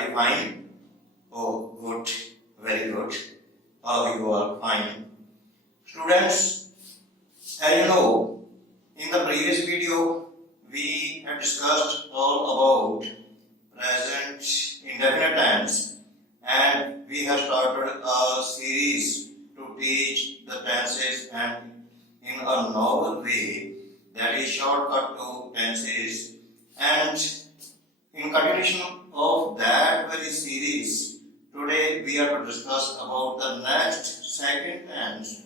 Are you fine? Oh, good. Very good. You are fine. Students, as you know, in the previous video, we had discussed all about present indefinite tense, and we have started a series to teach the tenses and in a novel way, that is shortcut to tenses. And in continuation of that very series, today we are to discuss about the next second tense,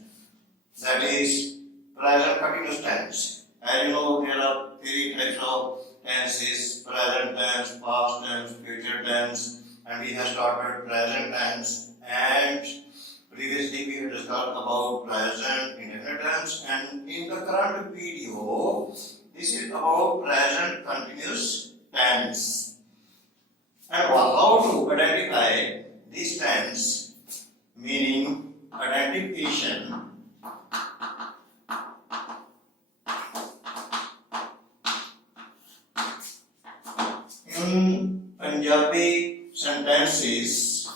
that is present continuous tense. As you know, there are three types of tenses: present tense, past tense, future tense, and we have started present tense. And previously we have discussed about present indefinite tense, and in the current video, this is about present continuous tense. And how to identify this tense, meaning identification. In Punjabi sentences,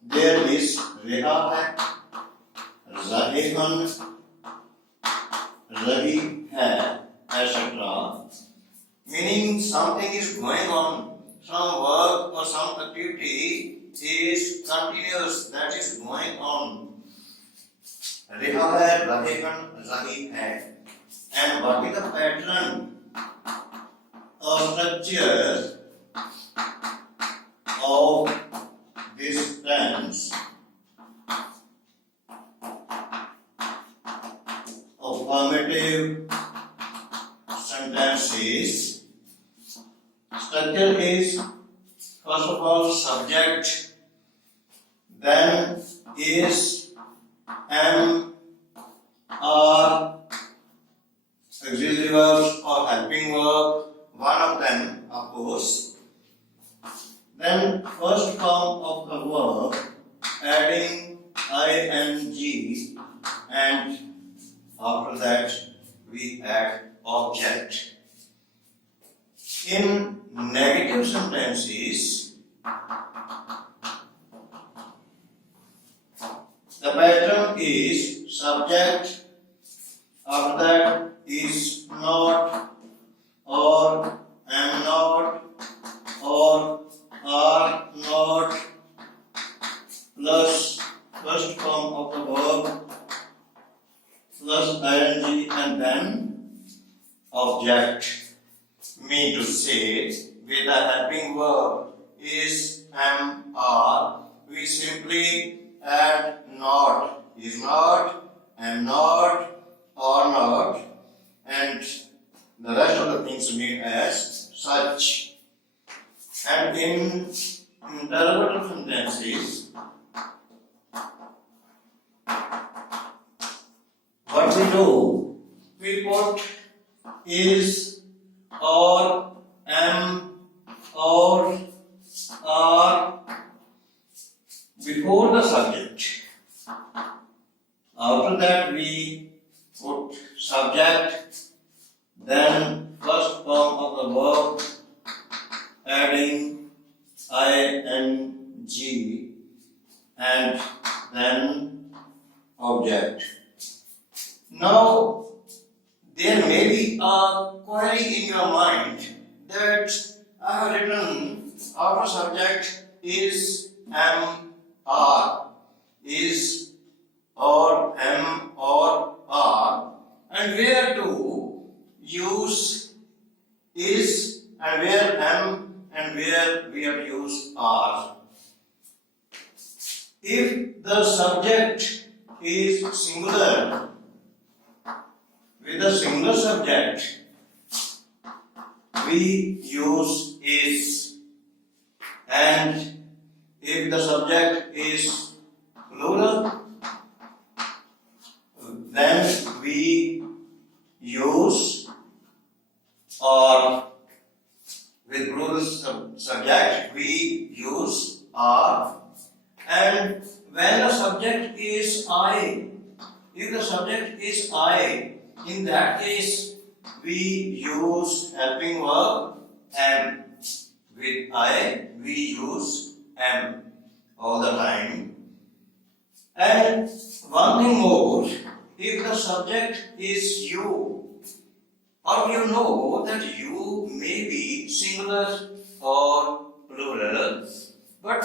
there is reha hai, rahegan, rahi hai, etc. Meaning something is going on, some work or some activity is continuous, that is going on. Reha hai, rahegan, rahi hai. And what is the pattern or structure of this tense? Affirmative sentences. Structure is first of all subject, then is, am, are, auxiliary verbs or helping verb, one of them of course. Then first form of the verb adding ing, and after that we add object. In negative sentences, the pattern is subject, after that is not, or am not, or are not, plus first form of the verb, plus ing, and then object. Mean to say, with the helping verb is, am, are, we simply add not, is not, am not, or not, and the rest of the things mean as such. And in interrogative sentences, what we do, we put is, or, am, or, are before the subject. After that we put subject, then first form of the verb adding ing, and then object. Now there may be a query in your mind that I have written after subject is, am, are, is, or, am, or, are, and where to use is, and where am, and where we have to use are. If the subject is singular, with a single subject, we use is, and if the subject is plural, then we use or. With plural subject, we use are, and when the subject is I, if the subject is I, in that case we use helping verb am. with I, we use am all the time. And one thing more, if the subject is you, or you know that you may be singular or plural, but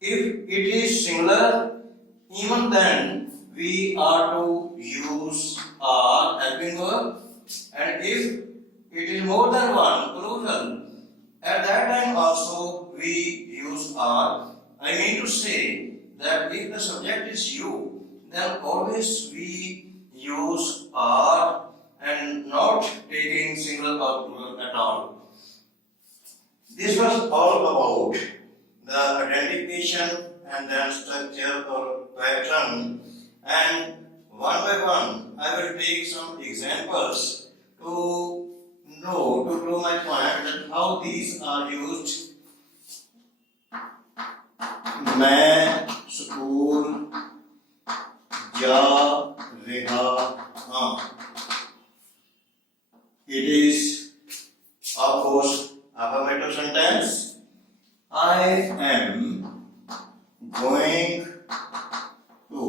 if it is singular, even then we are to use are helping verb, and if it is more than one plural, at that time also we use are. I mean to say that if the subject is you, then always we use are and not taking singular or plural at all. This was all about the identification and then structure or pattern, and one by one I will take some examples to prove my point that how these are used. मैं school जा रहा हूँ. It is of course affirmative sentence. I am going to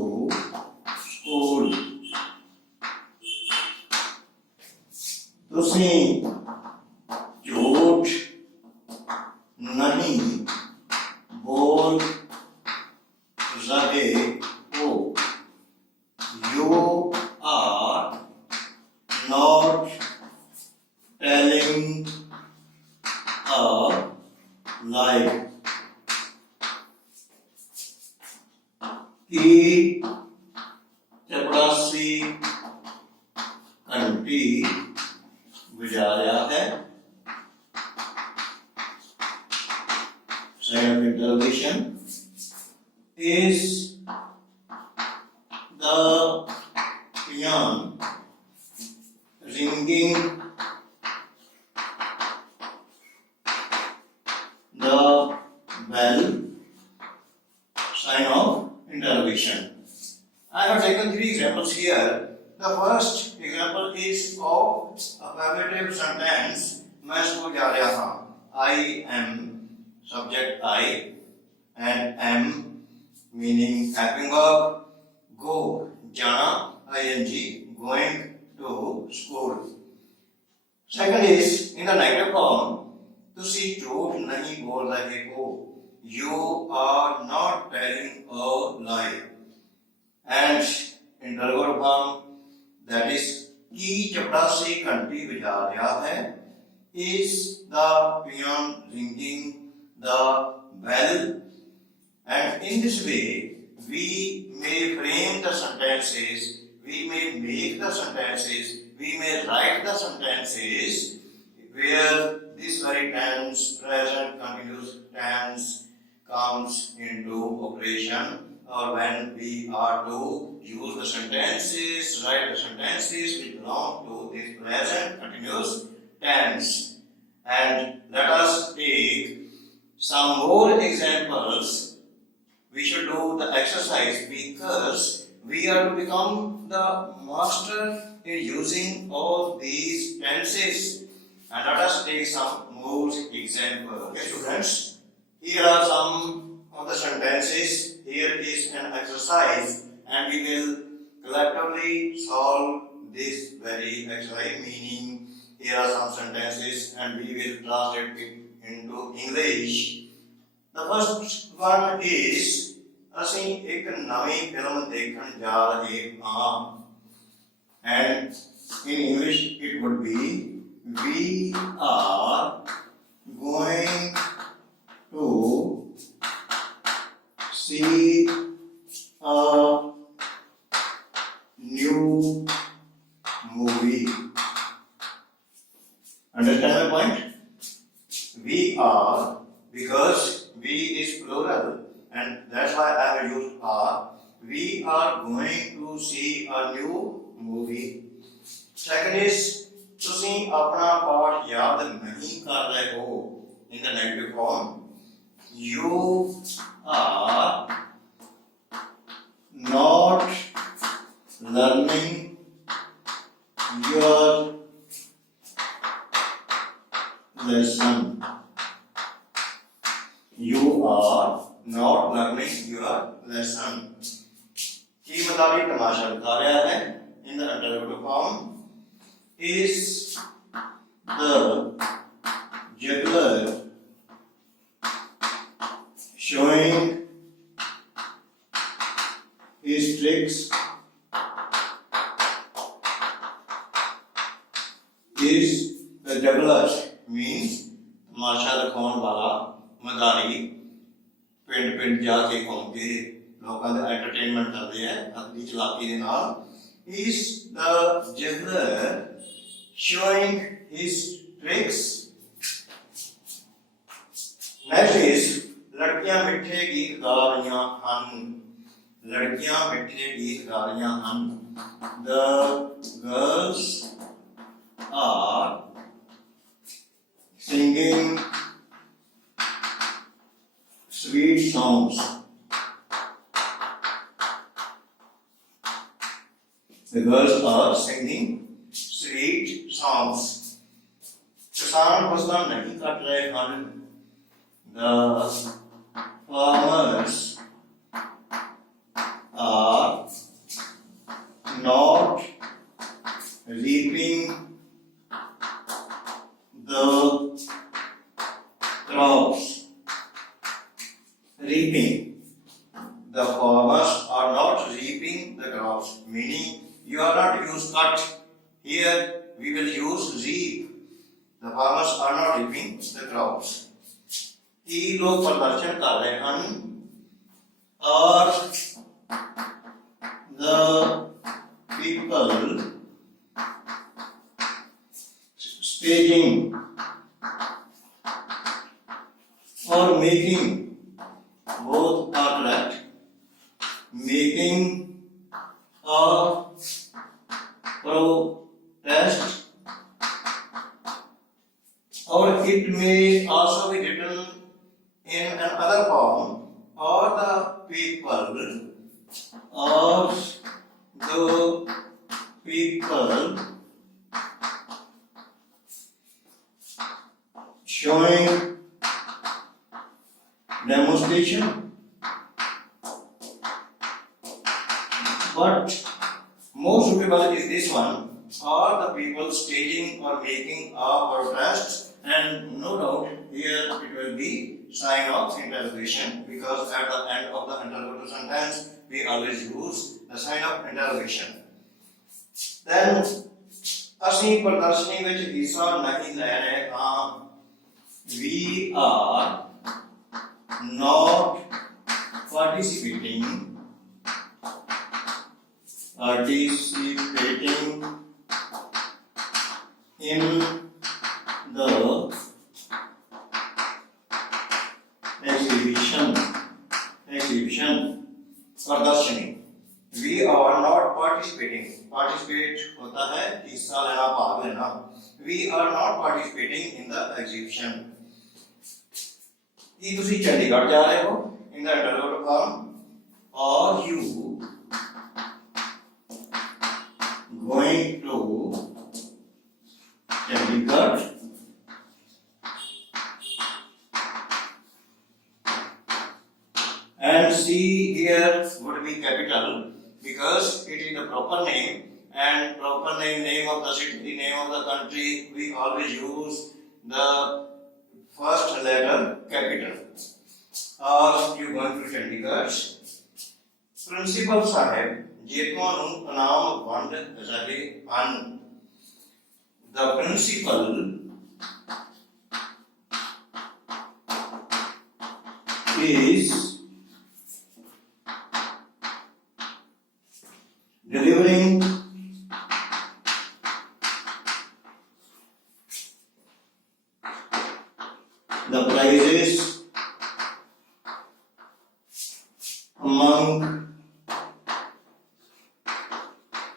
school. ਤੁਸੀਂ ਝੂਠ ਨਹੀਂ बोल रहे हो. You are not telling a lie. कि चपरासी घंटी बजाया है. Sign of interrogation. Is the piano ringing the bell? Sign of interrogation. I have taken three examples here. The first example is of affirmative sentence. मैं school जा रहा हूँ. I am subject I and am meaning helping verb. Go jana ing going to school. Second is in the negative form. तुसी झूठ नहीं बोल रहे हो. You are not telling a lie. And interrogative form, that is की चपरासी घंटी बजा रहा है. Is the piano ringing the bell? And in this way we may frame the sentences, we may make the sentences, we may write the sentences where this very tense, present continuous tense comes into operation, or when we are to use the sentences, write the sentences which belong to this present continuous tense. And let us take some more examples. We should do the exercise because we are to become the master in using all these tenses. And let us take some more examples. Okay, students, here are some of the sentences. Here is an exercise, and we will collectively solve this very exercise. Meaning, here are some sentences, and we will translate it into English. The first one is, ਅਸੀਂ ਇੱਕ ਨਵੀਂ film ਦੇਖਣ ਜਾ ਰਹੇ ਹਾਂ. And in English it would be, we are going to see a new movie. Understand the point? We are, because we is plural, and that's why I have used are. We are going to see a new movie. Second is, ਤੁਸੀਂ ਆਪਣਾ ਪਾਠ ਯਾਦ ਨਹੀਂ ਕਰ ਰਹੇ ਹੋ. In the negative form, you are not learning your lesson. You are not learning your lesson. की मतलब तमाशा बता रहा है in the interrogative form. Is the juggler showing his tricks? Is the juggler means तमाशा दिखाने वाला मदारी पिंड पिंड जाके घूम के लोगों का एंटरटेनमेंट करते हैं अपनी चलाकी के नाल. Is the juggler showing his tricks? Next is लड़कियां मिठे गीत गा रही हैं. लड़कियां मिठे गीत गा रही हैं. The girls are singing sweet songs. The girls are singing sweet songs. किसान फसल नहीं कट रहे हैं. The farmers are not reaping the crops. Reaping. The farmers are not reaping the crops. Meaning, you are not use cut. Here, we will use reap. The farmers are not reaping the crops. कि लोग प्रदर्शन कर रहे हैं. और the people staging or making, both are correct, making a protest, or it may also be written in another form, or the people showing demonstration. But more suitable is this one, or the people staging or making a protest, and no doubt here it will be sign of interrogation, because at the end of the interrogative sentence we always use the sign of interrogation. Then ਅਸੀਂ ਪ੍ਰਦਰਸ਼ਨੀ ਵਿੱਚ ਹਿੱਸਾ ਨਹੀਂ ਲੈ ਰਹੇ ਹਾਂ. We are not participating in the exhibition. प्रदर्शनी. We are not participating. Participate होता है हिस्सा लेना, भाग लेना. We are not participating in the exhibition. कि तुसी चंडीगढ़ जा रहे हो in the interrogative form, or you going to Chandigarh. And C here would be capital, because it is the proper name, and proper name of the city, name of the country, we always use the first letter capital. Or you going to Chandigarh. Principal Sahib, ਜੇ ਤੁਹਾਨੂੰ ਇਨਾਮ ਵੰਡ ਰਹੇ ਹਨ. The principal is delivering the prizes among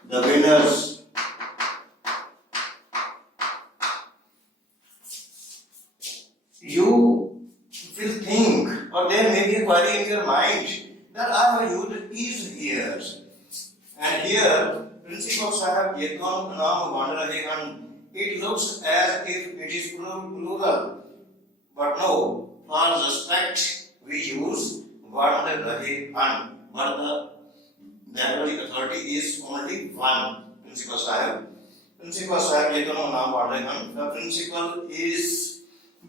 the winners. You will think, or there may be a query in your mind, that I have used is here, and here principal Sahib Yetwan Naam Vand Rahe Hain. It looks as if it is plural, but no. For respect but that only authority is only one, principal sahib. Principal sahib ये दोनों नाम पढ़ रहे हैं. The principal is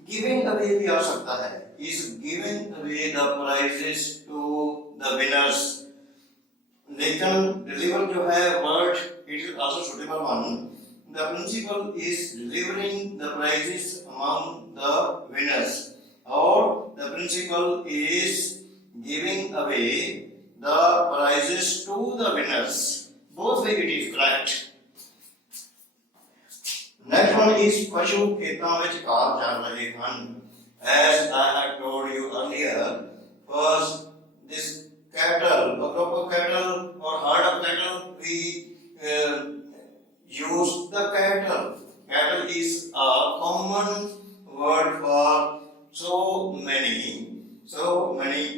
giving away भी आ सकता है, is giving away the prizes to the winners. लेकिन deliver जो है word, it is also suitable one. The principal is delivering the prizes among the winners, or the principal is giving away the prizes to the winners. Both way it is correct. Next one is पशु खेतों में car चल रहे हैं. As I had told you earlier, first this cattle, a group of cattle or herd of cattle, we use the cattle. Cattle is a common word for so many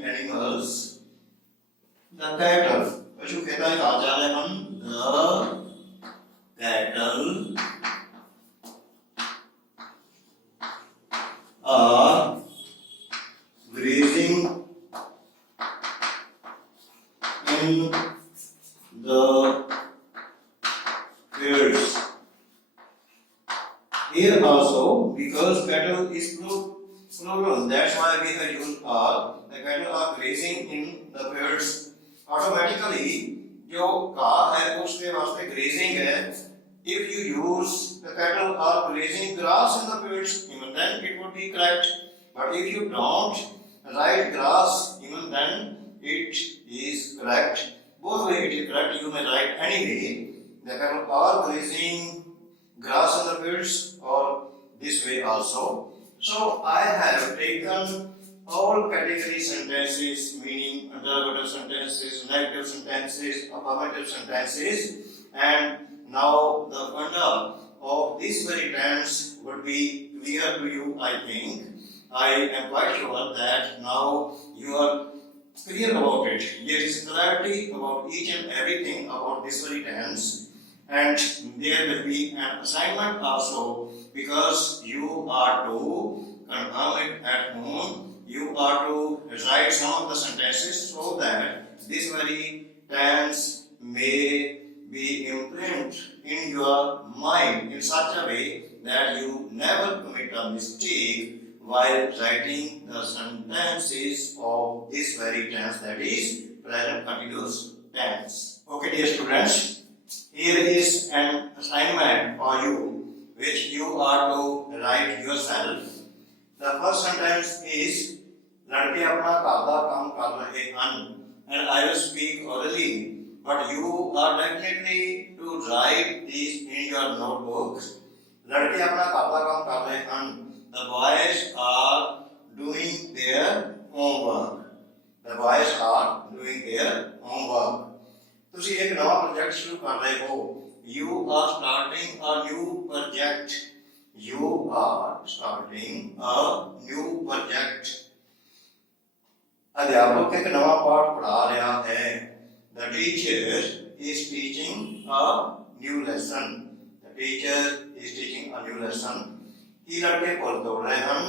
animals. The cattle. पशु खेतों में car चल रहे हैं. The cattle are grazing in the fields. Here also, because cattle is plural, that's why we have used are. The cattle are grazing in the fields. Automatically, जो car है उसके वास्ते grazing है. If you use the cattle are grazing grass in the fields, even then it would be correct. But if you don't write grass, even then it is correct. Both way it is correct. You may write anyway. The cattle are grazing grass in the fields, or this way also. So I have taken all category sentences, meaning interrogative sentences, negative sentences, affirmative sentences, and now the funda of this very tense would be clear to you, I think. I am quite sure that now you are clear about it. There is clarity about each and everything about this very tense, and there will be an assignment also, because you are to confirm it at home. You are to write some of the sentences so that this very tense may be imprinted in your mind in such a way that you never commit a mistake while writing the sentences of this very tense, that is present continuous tense. Okay, dear students, here is an assignment for you which you are to write yourself. The first sentence is लड़के अपना घर का काम कर रहे हैं, and I will speak orally, but you are definitely to write these in your notebooks. लड़के अपना घर का काम कर रहे हैं. The boys are doing their homework. The boys are doing their homework. ਤੁਸੀਂ ਇੱਕ ਨਵਾਂ ਪ੍ਰੋਜੈਕਟ ਸ਼ੁਰੂ ਕਰ ਰਹੇ ਹੋ. You are starting a new project. You are starting a new project. अध्यापक एक नवा पाठ पढ़ा रहा है. The teacher is teaching a new lesson. The teacher is teaching a new lesson. ये लड़के पुल तोड़ रहे हैं.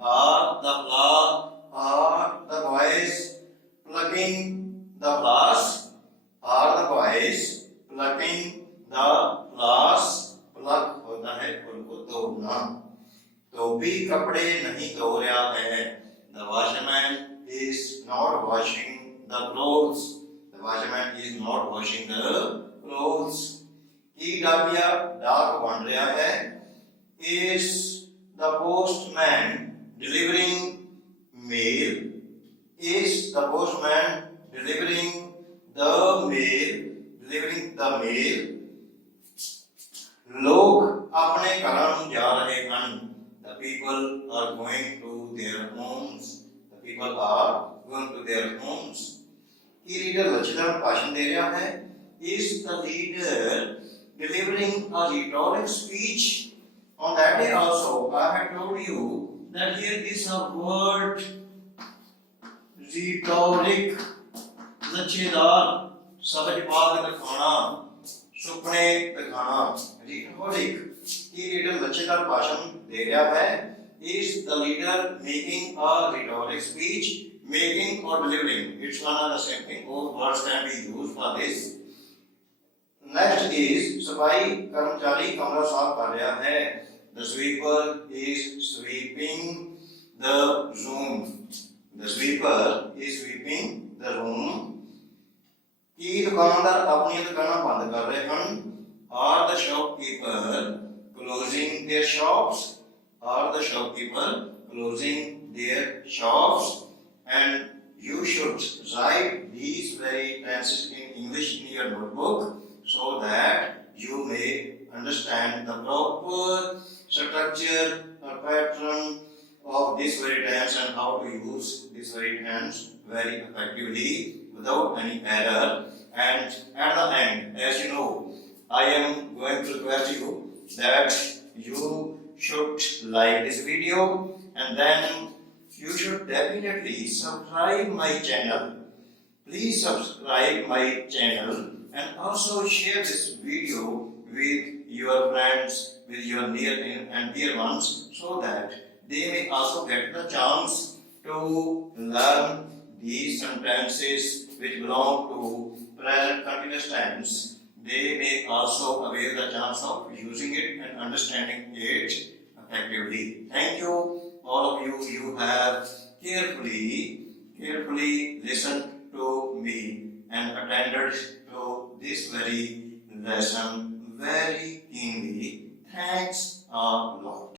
Are the boys plucking the flowers? Are the boys plucking the flowers? Pluck होता है पुल को तोड़ना. धोबी कपड़े नहीं धो रहा है. The washerman is not washing the clothes. The washerman is not washing the clothes. की डाकिया डाक बन रहा है. Is the postman delivering mail? Is the postman delivering the mail? Delivering the mail. लोग अपने घरों जा रहे हैं. The people are going to their homes. People are going to their homes. ये लीडर लचीला भाषण दे रहा है. Is the leader delivering a rhetoric speech? On that day also, I had told you that here is a word rhetoric. लचीदार, समझ पाग दिखाना, सुपने दिखाना. Rhetoric. ये लीडर लचीदार भाषण दे रहा है. is the leader making a rhetoric speech, making or delivering. It's one and the same thing. Both words can be used for this. Next is सफाई कर्मचारी कमरा साफ कर रहा है. The sweeper is sweeping the room. The sweeper is sweeping the room. की दुकानदार अपनी दुकानें बंद कर रहे हैं. Are the shopkeeper closing their shops? Are the shopkeeper closing their shops? And you should write these very tenses in English in your notebook so that you may understand the proper structure or pattern of this very tense and how to use this very tense very effectively without any error. And at the end, as you know, I am going to request you that you should like this video and then you should definitely subscribe my channel. Please subscribe my channel and also share this video with your friends, with your near and dear ones so that they may also get the chance to learn these sentences which belong to present continuous tense. They may also avail the chance of using it and understanding it effectively. Thank you, all of you. You have carefully listened to me and attended to this very lesson very keenly. Thanks a lot.